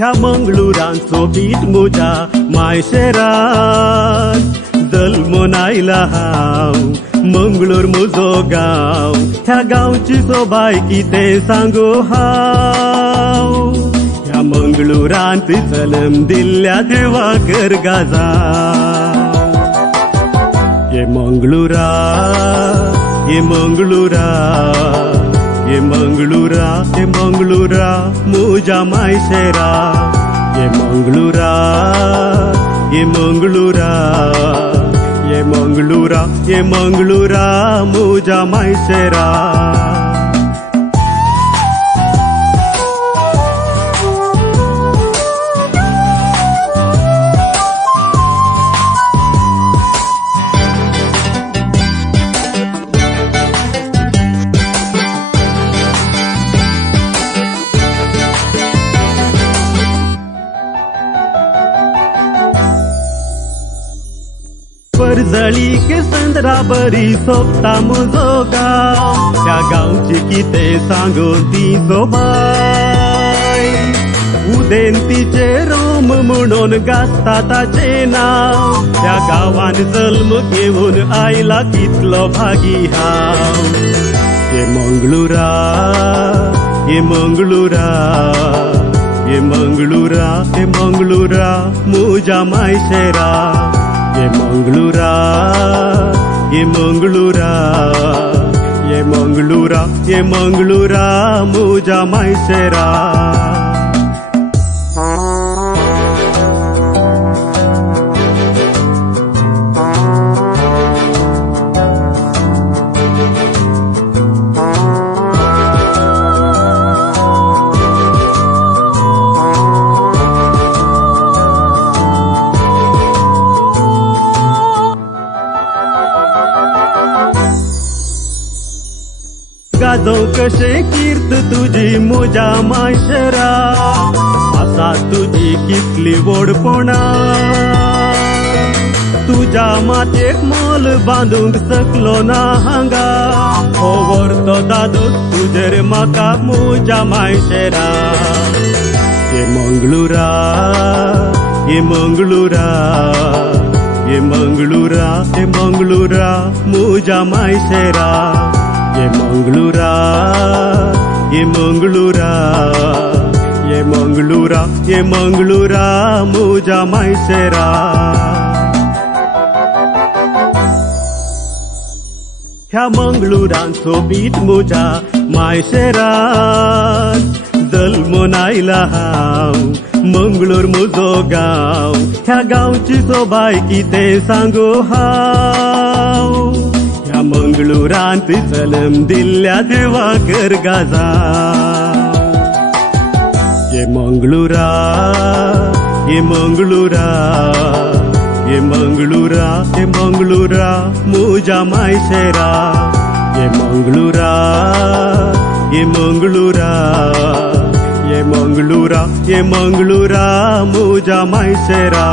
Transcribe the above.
ह्या मंगळुरान सोबीत म्हज्या मायशेरात जल्मोन आयला हांव मंगळूर म्हजो गांव ह्या गांवची सोबाय कितें सांगू हांव ह्या मंगळुरांत जल्म दिल्ल्या देवाक गाजा ये मंगळुरा ये मंगळुरा ये मंगळुरा ये मंगळुरा म्हज्या मायशेरा ये मंगळुरा ये मंगळुरा ये मंगळुरा ये मंगळुरा म्हज्या मायशेरा पर्जळीक संद्रा बरी सोबता म्हजो गांव त्या गांवची कितें सांगून ती सोबाय उदेंतीचे रोम म्हणून गाजता ताचें नांव त्या गांवान जल्म घेवन आयला कितलो भागी हांव ये मंगळुरा ये मंगळुरा ये मंगळुरा ये मंगळुरा म्हज्या मायशेरा ये मंगळुरा ये मंगळुरा ये मंगळुरा ये मंगळुरा म्हज्या मायशेरा गाजो कशें कीर्त तुजी म्हज्या मायशेरा आसा तुजी कितली व्हडपणा तुज्या मातयेक मोल बांदूंक शकलो ना हांगा हो व्हरतो दादो तुजेर म्हाका म्हज्या मायशेरा ये मंगळुरा ये मंगळुरा ये मंगळुरा ये मंगळुरा म्हज्या मायशेरा ये मंगळुरा ये मंगळुरा ये मंगळुरा ये मंगळुरा म्हज्या मायशेरा ह्या मंगळुरान सोबीत म्हज्या मायशेरात जल्मोन आयला हांव मंगळूर म्हजो गांव ह्या गांवची सोबाय कितें सांगू हांव ह्या मंगळुरांत जल्म दिल्ल्या देवाक गाजा ये मंगळुरा ये मंगळुरा ये मंगळुरा ये मंगळुरा म्हज्या मायशेरा ये मंगळुरा ये मंगळुरा ये मंगळुरा ये मंगळुरा म्हज्या मायशेरा